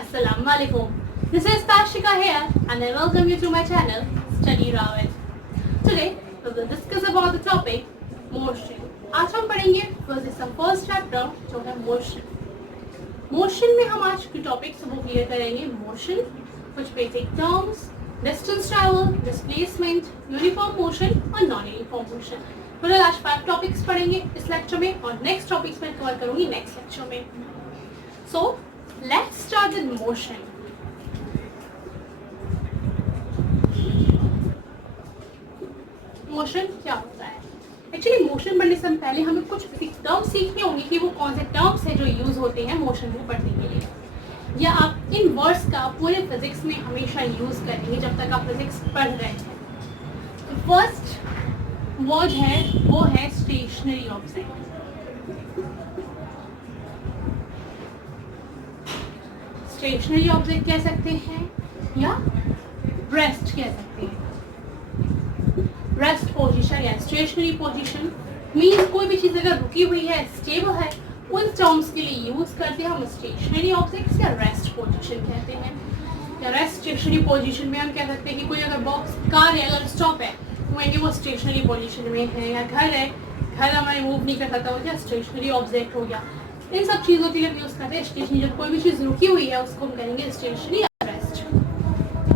Assalamu alaikum. This is Tashika here and I welcome you to my channel Study Rawat. Today we will discuss about the topic motion. आज हम पढ़ेंगे first chapter जो है motion. Motion में हम आज के टॉपिक्स वो क्लियर करेंगे. मोशन, कुछ basic terms, distance travel, displacement, uniform motion और नॉन यूनिफॉर्म मोशन. टोटल आज 5 टॉपिक्स पढ़ेंगे इस लेक्चर में और नेक्स्ट टॉपिक्स में कवर करूंगी नेक्स्ट लेक्चर में. So let's start with motion. Motion क्या होता है? एक्चुअली मोशन पढ़ने से पहले हमें कुछ टर्म्स सीखने होंगे कि वो कौन से टर्म्स हैं जो यूज होते हैं मोशन को पढ़ने के लिए, या आप इन वर्ड्स का पूरे फिजिक्स में हमेशा यूज करेंगे जब तक आप फिजिक्स पढ़ रहे हैं. फर्स्ट वर्ड है वो है स्टेशनरी ऑब्जेक्ट. स्टेशनरी ऑब्जेक्ट कह सकते हैं या रेस्ट कह सकते हैं. रेस्ट पोजीशन या स्टेशनरी पोजीशन मीन्स कोई भी चीज़ अगर रुकी हुई है, स्टेबल है, उन टर्म्स के लिए यूज करते हैं हम स्टेशनरी ऑब्जेक्ट्स या रेस्ट पोजीशन कहते हैं. या रेस्ट स्टेशनरी पोजीशन में हम कह सकते हैं कि कोई अगर बॉक्स कार है, अगर स्टॉप है तो वो स्टेशनरी पोजीशन में है. या घर है, घर हमारे मूव नहीं कर सकता, हो गया स्टेशनरी ऑब्जेक्ट हो गया. इन सब चीज़ों के लिए यूज करते हैं स्टेशनरी. जब कोई भी चीज़ रुकी हुई है उसको हम कहेंगे स्टेशनरी या रेस्ट.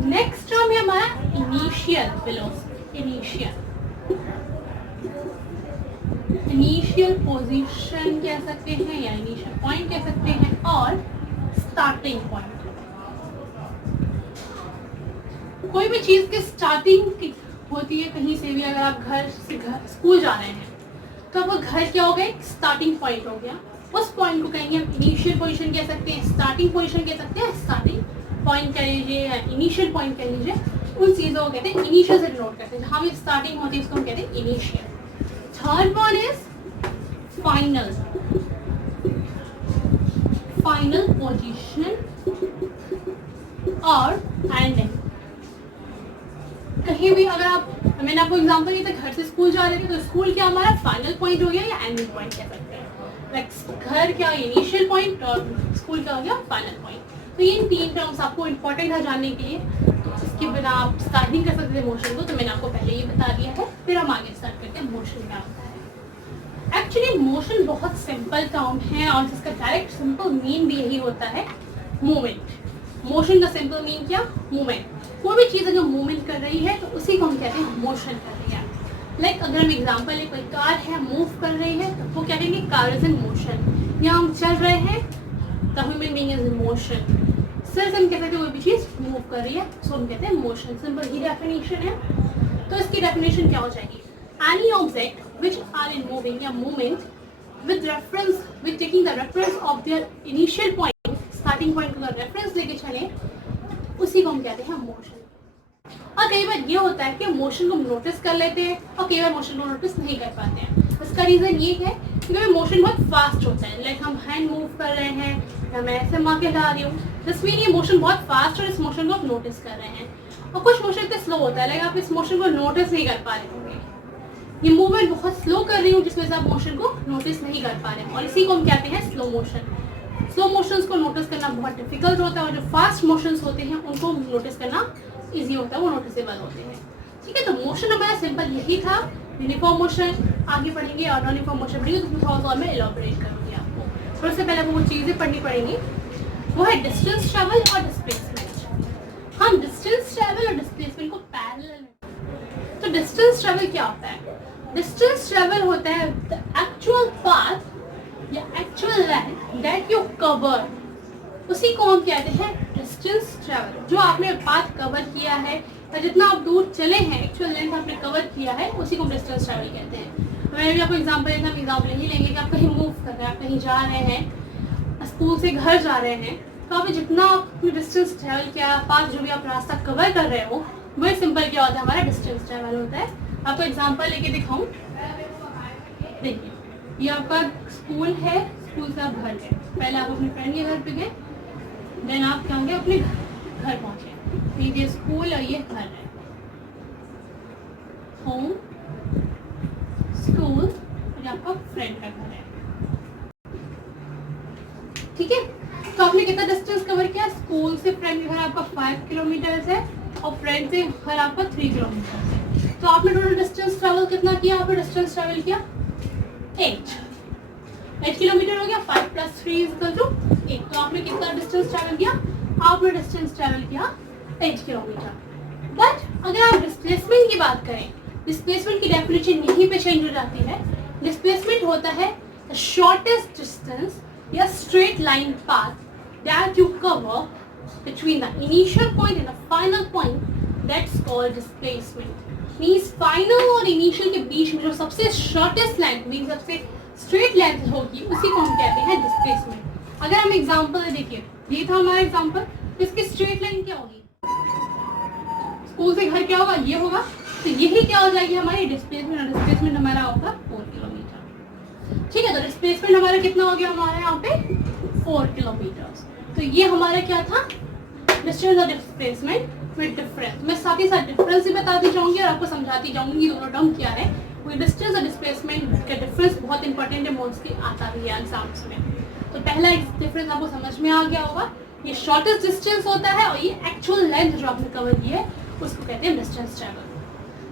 नेक्स्ट टर्म है हमारा इनिशियल वेलोसिटी. इनिशियल पोजीशन कह सकते हैं या इनिशियल पॉइंट कह सकते हैं और स्टार्टिंग पॉइंट. कोई भी चीज की स्टार्टिंग होती है कहीं से भी. अगर आप घर से स्कूल जा रहे हैं तो आपका घर क्या हो गया, एक स्टार्टिंग पॉइंट हो गया. उस पॉइंट को कहेंगे हम इनिशियल पोजीशन कह सकते हैं, स्टार्टिंग पोजीशन कह सकते हैं, स्टार्टिंग पॉइंट कह लीजिए या इनिशियल पॉइंट कह लीजिए. उन चीज़ों को कहते हैं इनिशियल से डिनोट करते हैं. जहाँ भी स्टार्टिंग होती है उसको हम कहते हैं initial. Third one is final. Final position और एंडिंग. कहीं भी अगर आप, मैंने आपको एग्जांपल दिया था, घर से स्कूल जा रहे थे तो स्कूल क्या हमारा फाइनल पॉइंट हो गया या एंडिंग पॉइंट कह सकते हैं. घर क्या इनिशियल पॉइंट और स्कूल क्या हो गया फाइनल पॉइंट. तो ये 3 टर्म्स आपको इंपॉर्टेंट है जानने के लिए. तो इसके बिना आप स्टार्ट नहीं कर सकते थे मोशन को, तो मैंने आपको पहले ही बता दिया है. फिर हम आगे स्टार्ट करते हैं मोशन क्या होता है. एक्चुअली मोशन बहुत सिंपल टर्म है और जिसका डायरेक्ट सिंपल मीन भी यही होता है, मूवमेंट. मोशन का सिंपल मीन क्या, मूवमेंट. कोई भी चीज़ अगर मूवमेंट कर रही है तो उसी को हम कहते हैं मोशन कर रही है. लाइक अगर हम एग्जांपल ले, कोई कार है मूव कर रही है तो वो क्या कहेंगे, कार इज इन मोशन. या हम चल रहे हैं the human being is in motion. सिर्फ हम कहते हैं कोई भी चीज़ मूव कर रही है सो हम कहते हैं मोशन. सिंपल ही डेफिनेशन है. तो इसकी डेफिनेशन क्या हो जाएगी, any object which are in moving या movement with taking the reference of their initial point, starting point का रेफरेंस लेके चले, उसी को हम कहते हैं मोशन. और कई बार ये होता है कि मोशन को नोटिस कर लेते हैं और कई बार मोशन को नोटिस नहीं कर पाते हैं. इसका रीज़न ये है कि कभी मोशन बहुत फास्ट होता है. लाइक हम हैंड मूव कर रहे हैं या मैं ऐसे माँ के ला रही हूँ, दिस मीन ये मोशन बहुत फास्ट और इस मोशन को आप नोटिस कर रहे हैं. और कुछ मोशन इतने स्लो होता है, लाइक आप इस मोशन को नोटिस नहीं कर पा रहे होंगे. ये मूवमेंट बहुत स्लो कर रही हूँ जिसमें से आप मोशन को नोटिस नहीं कर पा रहे हैं और इसी को हम कहते हैं स्लो मोशन. स्लो मोशंस को नोटिस करना बहुत डिफिकल्ट होता है और जो फास्ट मोशंस होते हैं उनको नोटिस करना इजी होता है, वो नोटिसेबल होते हैं. ठीक है, तो मोशन हमारा सिंपल यही था. यूनिफॉर्म मोशन आगे पढ़ेंगे और नॉन यूनिफॉर्म मोशन पढ़ेंगे तो थोड़ा सा और मैं एलॉबरेट करूँगी आपको. थोड़ा से पहले आपको वो चीज़ें पढ़नी पड़ेंगी, वो है डिस्टेंस ट्रैवल और डिस्प्लेसमेंट. हम डिस्टेंस ट्रैवल और डिस्प्लेसमेंट को पैरेलल में. तो डिस्टेंस ट्रैवल क्या होता है? डिस्टेंस ट्रैवल होता है द एक्चुअल पाथ या actual land that you cover, उसी को हम कहते हैं डिस्टेंस ट्रैवल. जो आपने पाथ कवर किया है या जितना आप दूर चले हैं, एक्चुअल लेंथ आपने कवर किया है, उसी को हम डिस्टेंस ट्रैवल कहते हैं. मैंने भी आपको एग्जांपल दिया था, हम एग्जांपल यही लेंगे कि आप कहीं मूव कर रहे हैं, आप कहीं जा रहे हैं, स्कूल से घर जा रहे हैं, तो आपने जितना आपने डिस्टेंस ट्रैवल किया, पाथ जो भी आप रास्ता कवर कर रहे हो, वही सिंपल क्या होता है, हमारा डिस्टेंस ट्रैवल होता है. आपको एग्जाम्पल लेके दिखाऊँ, देखिए ये आपका स्कूल है, स्कूल से आप घर गए. पहले आप अपने फ्रेंड के घर पे गए, देन आप क्या होंगे अपने घर पहुंचे. ये स्कूल और ये घर है, होम स्कूल और आपका फ्रेंड का घर है. ठीक है, तो आपने कितना डिस्टेंस कवर किया? स्कूल से फ्रेंड के घर आपका 5 किलोमीटर है और फ्रेंड से घर आपका 3 किलोमीटर है। तो आपने टोटल डिस्टेंस ट्रैवल कितना किया? आपने डिस्टेंस ट्रैवल किया 8 किलोमीटर हो गया। 5 + 3 = 8। तो आपने कितना डिस्टेंस ट्रैवल किया? आपने डिस्टेंस ट्रैवल किया 8 किलोमीटर। बट अगर आप डिस्प्लेसमेंट की बात करें, डिस्प्लेसमेंट की डेफिनेशन यहीं पे चेंज हो जाती है। डिस्प्लेसमेंट होता है द शॉर्टेस्ट डिस्टेंस या straight line path that you cover between the initial point and the final point, that's called displacement. Means final और initial के बीच में जो सबसे shortest length means सबसे straight length होगी उसी को हम कहते हैं displacement। अगर हम एग्जांपल देखिए, ये था हमारा एग्जांपल, तो इसकी स्ट्रेट लाइन क्या होगी? स्कूल से घर क्या होगा? ये होगा। तो यही क्या हो जाएगी हमारी डिस्प्लेसमेंट, और डिस्प्लेसमेंट हमारा होगा 4 किलोमीटर। ठीक है, तो डिस्प्लेसमेंट हमारा कितना हो गया? हमारे यहाँ पे 4 किलोमीटर। तो ये हमारा क्या था? डिस्टेंस और डिस्प्लेसमेंट विद डिफरेंस। मैं साथ ही साथ डिफरेंस भी बताती जाऊंगी और आपको समझाती जाऊंगी दोनों टर्म क्या है। वो डिस्टेंस और डिस्प्लेसमेंट का डिफरेंस बहुत इंपॉर्टेंट है, मोस्टली आता भी है एग्जाम्स में। तो पहला डिफरेंस आपको समझ में आ गया होगा, ये शॉर्टेस्ट डिस्टेंस होता है और ये एक्चुअल लेंथ जो आपने कवर की है उसको कहते हैं डिस्टेंस ट्रैवल।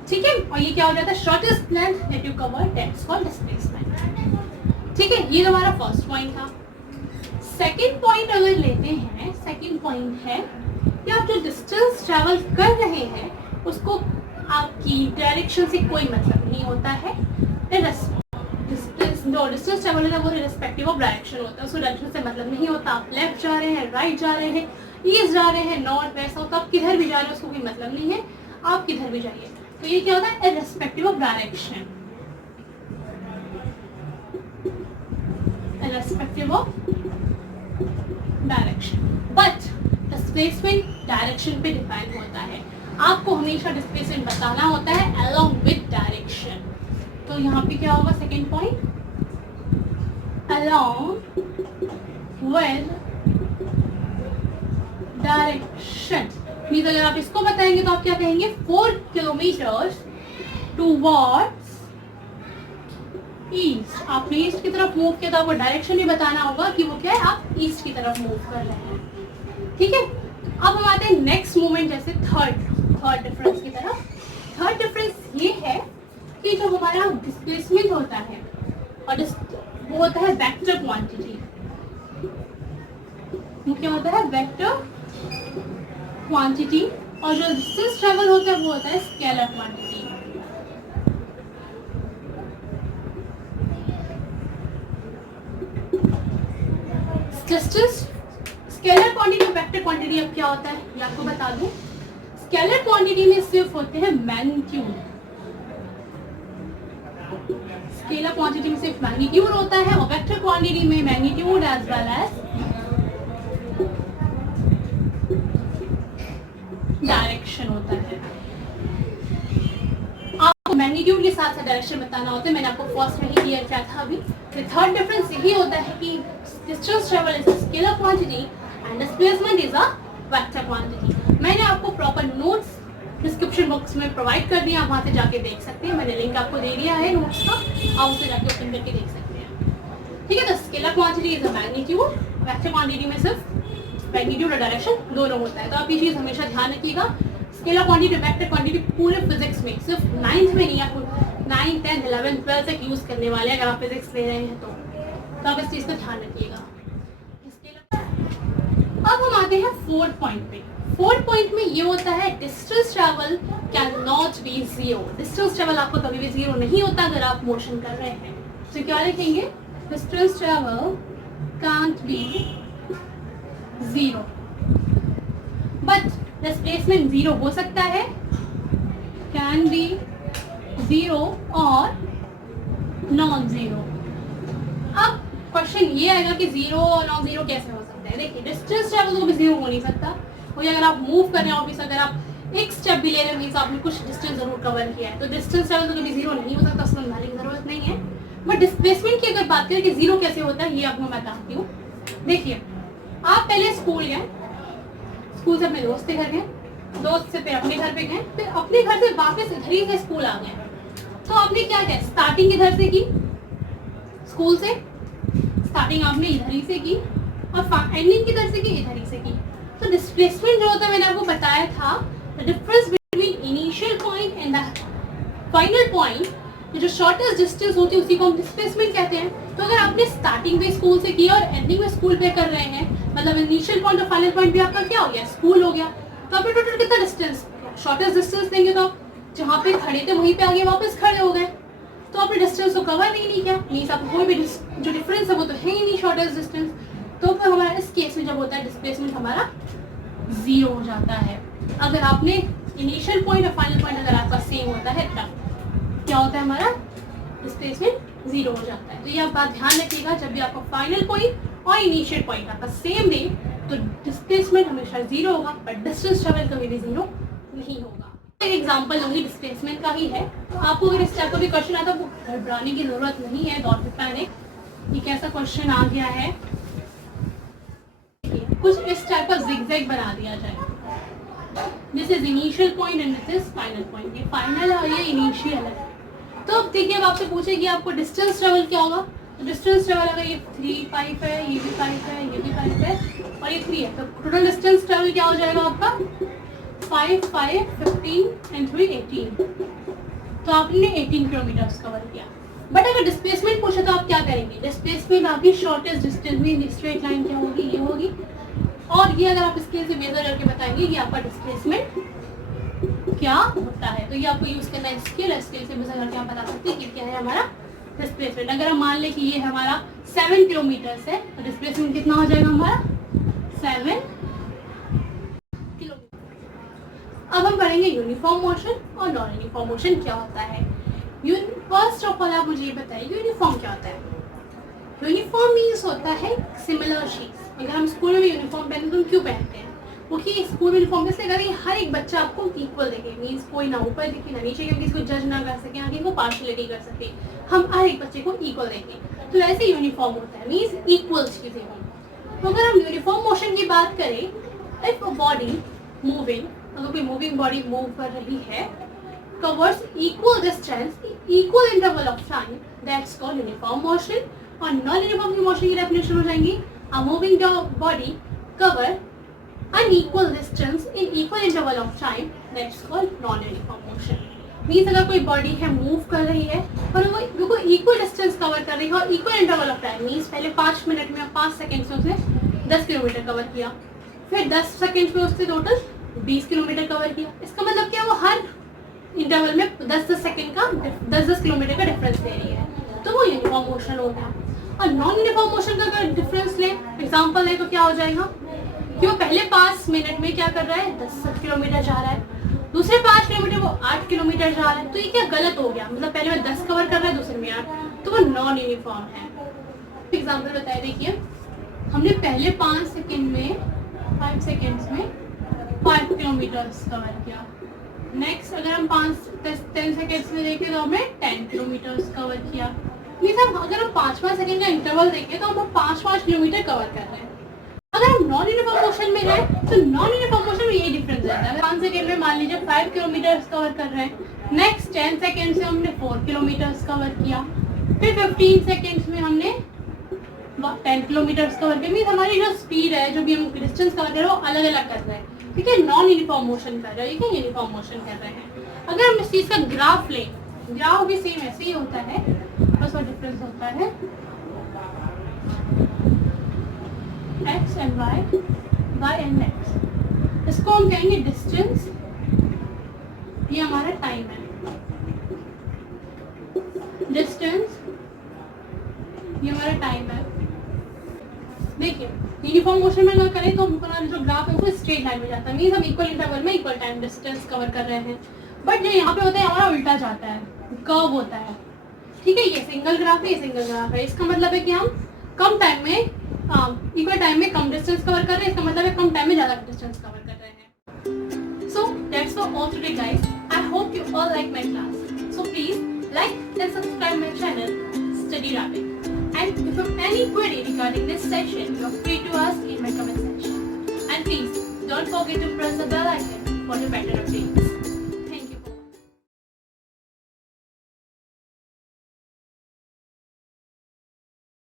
ठीक है, और ये क्या हो जाता है? Shortest length that you cover, that's called displacement. ठीक है, ये हमारा फर्स्ट पॉइंट था। सेकेंड पॉइंट अगर लेते हैं, सेकेंड पॉइंट है कि आप जो डिस्टेंस ट्रैवल कर रहे हैं उसको आपकी डायरेक्शन से कोई मतलब नहीं होता है। डिस्टेंस ट्रैवल है वो रिस्पेक्टिव ऑफ डायरेक्शन होता है, उसको डायरेक्शन से मतलब नहीं होता। आप लेफ्ट जा रहे हैं, राइट जा रहे हैं, ईस्ट जा रहे हैं, नॉर्थ वेस्ट साउथ, आप किधर भी जा रहे हैं उसको कोई मतलब नहीं है, आप किधर भी जाइए। तो ये क्या होता है? Irrespective of direction, irrespective of direction. But displacement direction पे डिपेंड होता है। आपको हमेशा डिस्प्लेसमेंट बताना होता है अलोंग विद डायरेक्शन। तो यहाँ पे क्या होगा? Second point, along with direction। Means अगर आप इसको बताएंगे तो आप क्या कहेंगे? 4 किलोमीटर टूवर्ड्स ईस्ट। आप ईस्ट की तरफ मूव किया तो आपको डायरेक्शन भी बताना होगा कि वो क्या है, आप ईस्ट की तरफ मूव कर रहे हैं। ठीक है, अब हम आते हैं नेक्स्ट मूवमेंट, जैसे थर्ड डिफरेंस की तरफ। थर्ड डिफरेंस ये है कि जो हमारा डिस्प्लेसमेंट होता है और वो होता है वेक्टर क्वांटिटी। वो क्या होता है? Vector quantity. और जो डिस्टेंस ट्रैवल होता है वो होता है scalar quantity. Distance, scalar quantity और वेक्टर क्वांटिटी अब क्या होता है ये आपको बता दूं। स्केलर क्वांटिटी में सिर्फ होते हैं मैग्नीट्यूड, स्केलर क्वांटिटी में सिर्फ मैग्नीट्यूड होता है, और वेक्टर क्वांटिटी में magnitude as well as direction होता है। आपको मैग्नीट्यूड के साथ साथ डायरेक्शन बताना होता है। मैंने आपको फर्स्ट में ही क्लियर किया था अभी। थर्ड डिफरेंस यही होता है कि distance travel is a scalar quantity and displacement is a vector quantity. मैंने आपको प्रॉपर नोट्स डिस्क्रिप्शन बॉक्स में प्रोवाइड कर दिया, आप वहाँ से जाके देख सकते हैं। मैंने लिंक आपको दे दिया है नोट्स का, आप उसे जाके ओपन करके देख सकते हैं। ठीक है, तो scalar quantity is a magnitude, vector quantity में सिर्फ मैग्नीट्यूड और डायरेक्शन दोनों होता है। तो आप ये चीज़ हमेशा ध्यान रखिएगा। स्केलर क्वांटिटी, वेक्टर क्वांटिटी पूरे फिजिक्स में, सिर्फ 9th में नहीं, आप 9, 10, 11, 12 तक यूज़ करने वाले हैं अगर आप फिजिक्स ले रहे हैं तो आप इस चीज़ का ध्यान रखिएगा। अब हम आते हैं फोर्थ पॉइंट पे। फोर्थ पॉइंट में ये होता है distance travel can not be zero. Distance travel आपको कभी भी जीरो नहीं होता अगर आप मोशन कर रहे हैं। तो क्या लिखेंगे? Distance travel can't be zero, but displacement zero हो सकता है, कैन बी जीरो और नॉन जीरो। अब क्वेश्चन ये आएगा कि जीरो और नॉन जीरो कैसे हो सकता है। देखिए, डिस्टेंस ट्रैवल तो कभी जीरो हो नहीं सकता। वही अगर आप मूव कर रहे हो, ऑब्वियस अगर आप एक स्टेप भी ले रहे हो मीन्स आपने कुछ डिस्टेंस जरूर कवर किया है, तो डिस्टेंस ट्रैवल तो कभी जीरो नहीं हो सकता, उसमें समझाने की जरूरत नहीं है। बट डिस्प्लेसमेंट की अगर बात करें कि जीरो कैसे होता है, ये आपको मैं बताती हूँ। देखिए, आप पहले स्कूल गए, स्कूल से अपने दोस्त के घर गए, दोस्त से फिर अपने घर पे गए, फिर अपने घर से वापस इधर ही से स्कूल आ गए। तो आपने क्या किया? स्टार्टिंग इधर से की, स्कूल से स्टार्टिंग आपने इधर ही से की, और एंडिंग की तरफ से की, इधर ही से की। तो डिस्प्लेसमेंट जो होता है मैंने आपको बताया था, the difference between initial point and the final point, जो शॉर्टेस्ट डिस्टेंस होती है उसी को हम डिस्प्लेसमेंट कहते हैं। तो अगर आपने स्टार्टिंग में स्कूल से किया और एंडिंग में स्कूल पे कर रहे हैं, मतलब इनिशियल पॉइंट और फाइनल पॉइंट भी आपका क्या हो गया, स्कूल हो गया, तो आपने टोटल कितना डिस्टेंस, शॉर्टेस्ट डिस्टेंस लेंगे तो जहाँ पे खड़े थे वहीं पे आगे वापस खड़े हो गए, तो आपने डिस्टेंस को कवर नहीं किया, मीन्स आपको कोई भी जो डिफरेंस है वो तो है ही नहीं शॉर्टेस्ट डिस्टेंस। तो फिर हमारा इस केस में जब होता है डिस्प्लेसमेंट हमारा 0 हो जाता है। अगर आपने इनिशियल पॉइंट और फाइनल पॉइंट अगर आपका सेम होता है तब क्या होता है, हमारा डिस्प्लेसमेंट 0 हो जाता है। तो ये आप बात ध्यान रखिएगा, जब भी आपका फाइनल पॉइंट और इनिशियल पॉइंट आपका सेम दे तो डिस्प्लेसमेंट हमेशा 0 होगा, बट डिस्टेंस ट्रेवल कभी भी 0 नहीं होगा। एक एग्जांपल लूंगी डिस्प्लेसमेंट का ही है, तो आपको अगर इस टाइप का भी क्वेश्चन आता है वो घबराने की जरूरत नहीं है। डॉट पैनिक, ये कैसा क्वेश्चन आ गया है, कुछ इस टाइप का जिगजैग बना दिया जाए, this is initial point and this is final point, ये फाइनल है और ये इनिशियल है। तो अब देखिए, अब आपसे पूछेगी आपको डिस्टेंस ट्रेवल क्या होगा, तो डिस्टेंस ट्रेवल अगर ये 3 5 है, ये भी 5 है, ये भी 5 है और ये 3 है, तो टोटल डिस्टेंस ट्रेवल क्या हो जाएगा आपका 5 5 15 एंड 3 18। तो आपने 18 किलोमीटर कवर किया। बट अगर डिस्प्लेसमेंट पूछे तो आप क्या करेंगे, डिस्प्लेसमेंट आपकी शॉर्टेस्ट डिस्टेंस में स्ट्रेट लाइन क्या होगी, ये होगी, और ये अगर आप स्केल से मेजर करके बताएंगे कि आपका डिस्प्लेसमेंट क्या होता है, तो ये आपको यूज करना है स्केल से मेजर करके आप बता सकते हैं कि क्या है हमारा डिस्प्लेसमेंट। अगर हम मान लें कि ये हमारा 7 किलोमीटर है तो डिस्प्लेसमेंट कितना हो जाएगा हमारा 7 किलोमीटर। अब हम पढ़ेंगे यूनिफॉर्म मोशन और नॉन यूनिफॉर्म मोशन क्या होता है। फर्स्ट ऑफ ऑल आप मुझे ये बताइए यूनिफॉर्म क्या होता है। यूनिफॉर्म मीन्स होता है सिमिलर चीज। अगर हम स्कूल में भी यूनिफॉर्म पहनते हैं तो हम क्यों पहनते हैं, क्योंकि स्कूल यूनिफॉर्म इसलिए करेंगे हर एक बच्चा आपको इक्वल देखे, मीन्स कोई ना ऊपर दिखे ना नीचे, क्योंकि इसको जज ना कर सके, आगे को पार्शलिटी कर सके, हम हर एक बच्चे को इक्वल देखें, तो ऐसे यूनिफॉर्म होता है, मीन्स इक्वल चीजें हों। तो अगर हम यूनिफॉर्म मोशन की बात करें, इफ अ बॉडी मूविंग, अगर कोई मूविंग बॉडी मूव कर रही है covers equal distance, equal interval of time, that's called uniform motion। और non-uniform motion की definition हो जाएंगी a moving body cover unequal distance in equal interval of time, that's called non-uniform motion। Means अगर कोई body है move कर रही है और वो इक्वल डिस्टेंस कवर कर रही है और equal interval of time, means पहले 5 मिनट में 5 सेकेंड्स में उसने 10 किलोमीटर कवर किया, फिर 10 सेकेंड्स में उसने टोटल 20 किलोमीटर कवर किया। इसका मतलब क्या, वो हर इंटरवल में 10-10 सेकंड का 10-10 किलोमीटर का डिफरेंस ले रही है, तो वो यूनिफॉर्म मोशन हो गया। और नॉन यूनिफॉर्म मोशन का अगर डिफरेंस ले, एग्जांपल ले, तो क्या हो जाएगा कि वो पहले 5 मिनट में क्या कर रहा है 10 किलोमीटर जा रहा है, दूसरे 5 किलोमीटर वो 8 किलोमीटर जा रहा है, तो ये क्या गलत हो गया, मतलब पहले में 10 कवर कर रहा है दूसरे में 8, तो वो नॉन यूनिफॉर्म है। एग्जाम्पल बताए, देखिए हमने पहले 5 सेकेंड में 5 सेकेंड्स में 5 किलोमीटर कवर किया, नेक्स्ट अगर हम 10 सेकेंड्स में देखें तो हमने 10 किलोमीटर कवर किया। ये सब अगर हम 5-5 सेकेंड का इंटरवल देखें तो हम 5-5 किलोमीटर कवर कर रहे हैं। अगर हम नॉन यूनिफॉर्म मोशन में हैं तो नॉन यूनिफॉर्म मोशन में यही डिफरेंस रहता है। 5 सेकेंड में मान लीजिए 5 किलोमीटर कवर कर रहे हैं, नेक्स्ट 10 सेकेंड से हमने 4 किलोमीटर कवर किया, फिर 15 सेकेंड्स में हमने 10 किलोमीटर कवर किया। मीन्स हमारी जो स्पीड है, जो भी हम डिस्टेंस कवर कर रहे हैं वो अलग अलग कर रहे हैं, ठीक है। नॉन यूनिफॉर्म मोशन कर रहे हैं, ठीक है, यूनिफॉर्म मोशन कर रहे हैं। अगर हम इस चीज का ग्राफ लें, ग्राफ भी सेम ऐसे ही होता है, बस वो डिफरेंस होता है x and y and x। इसको हम कहेंगे डिस्टेंस, ये हमारा टाइम है, डिस्टेंस ये हमारा टाइम है। देखिए यूनिफॉर्म मोशन में अगर करें तो हमारा जो ग्राफ है वो स्ट्रेट लाइन में जाता है, मीन्स हम इक्वल इंटरवल में इक्वल टाइम डिस्टेंस कवर कर रहे हैं। बट जो यहाँ पे होता है हमारा उल्टा जाता है, कर्व होता है, ठीक है। ये सिंगल ग्राफ है, ये सिंगल ग्राफ है। इसका मतलब है कि हम कम टाइम में इक्वल टाइम में कम डिस्टेंस कवर कर रहे हैं, इसका मतलब है कम टाइम में ज़्यादा डिस्टेंस कवर कर रहे हैं। So that's for all today guys. I hope you all like my class. So please like and subscribe my channel Study Rabbit. And if you have any query regarding this session, you are free to ask in my comment section. And please don't forget to press the bell icon for the better updates.